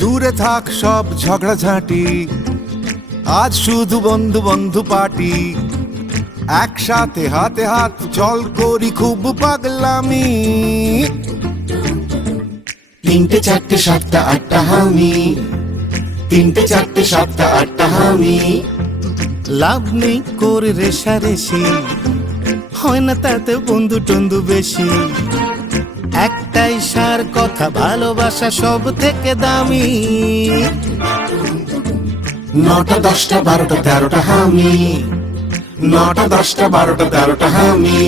দূরে থাক সব ঝগড়াঝাঁটি, আজ শুধু বন্ধু বন্ধু পার্টি। একসাথে হাতে হাত চল করি খুব পাগলামি। তিনটে চারটে সাতটা আটটা হামি, তিনটে চারটে সাতটা আটটা হামি। লাভ নেই করে রেশারেশি, হয় না তাতে বন্ধু টন্ধু বেশি। একটাই সার কথা, ভালোবাসা সব থেকে দামি। নটা দশটা বারোটা তেরোটা হামি, নটা দশটা বারোটা তেরোটা হামি।